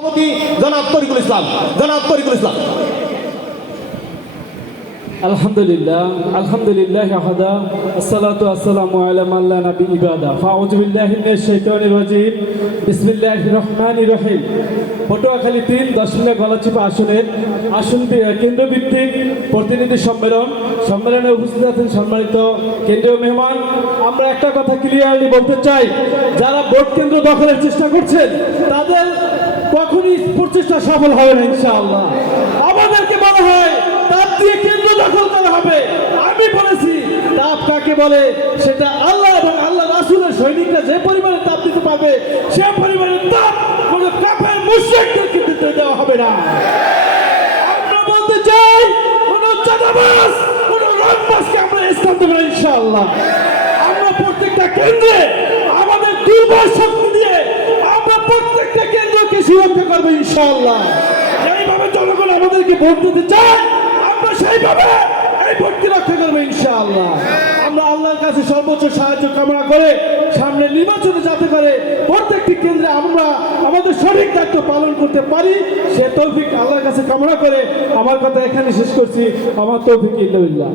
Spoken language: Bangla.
সভাপতি জনাব তরিকুল ইসলাম, জনাব তরিকুল ইসলাম। আলহামদুলিল্লাহ আলহামদুলিল্লাহ আসনের প্রতিনিধি সম্মেলন। সম্মেলনে উপস্থিত আছেন সম্মানিত কেন্দ্রীয় মেহমান। আমরা একটা কথা ক্লিয়ারলি বলতে চাই, যারা ভোট কেন্দ্র দখলের চেষ্টা করছেন, তাদের কখনই প্রচেষ্টা সফল হবে না, ইনশাআল্লাহ। আমাদেরকে বলা হয় তাপ দিয়ে কেন্দ্র দখল করা হবে। আমি বলেছি, তাপ কাকে বলে, সেটা আল্লাহ এবং আল্লাহ রাসুলের সৈনিকরা যে পরিমাণে তাপ দিতে পারবে, সে পরিমাণে তাপ কোন কাফের, মুশরিকদেরকে দিতে দেওয়া হবে না। আমরা বলতে চাই, কোন চাঁদাবাজ, কোন রংবাজকে আমরা ইসলাম দেবো না, ইনশাআল্লাহ। আমরা প্রত্যেকটা কেন্দ্রে আমাদের দুর্বল শক্তি দিয়ে আমরা প্রত্যেকটা সুরক্ষা করব ইনশাআল্লাহ। যেইভাবে জনগণ আমাদেরকে ভোট দিতে চায়, আমরা সেইভাবে এই ভোটকে রক্ষা করব ইনশাআল্লাহ। আমরা আল্লাহর কাছে সর্বোচ্চ সাহায্য কামনা করে সামনে নির্বাচনে যাতে করে প্রত্যেকটি কেন্দ্রে আমরা আমাদের সঠিক দায়িত্ব পালন করতে পারি, সে তৌফিক আল্লাহর কাছে কামনা করে আমার কথা এখানে শেষ করছি। আমার তৌফিক ইল্লাল্লাহ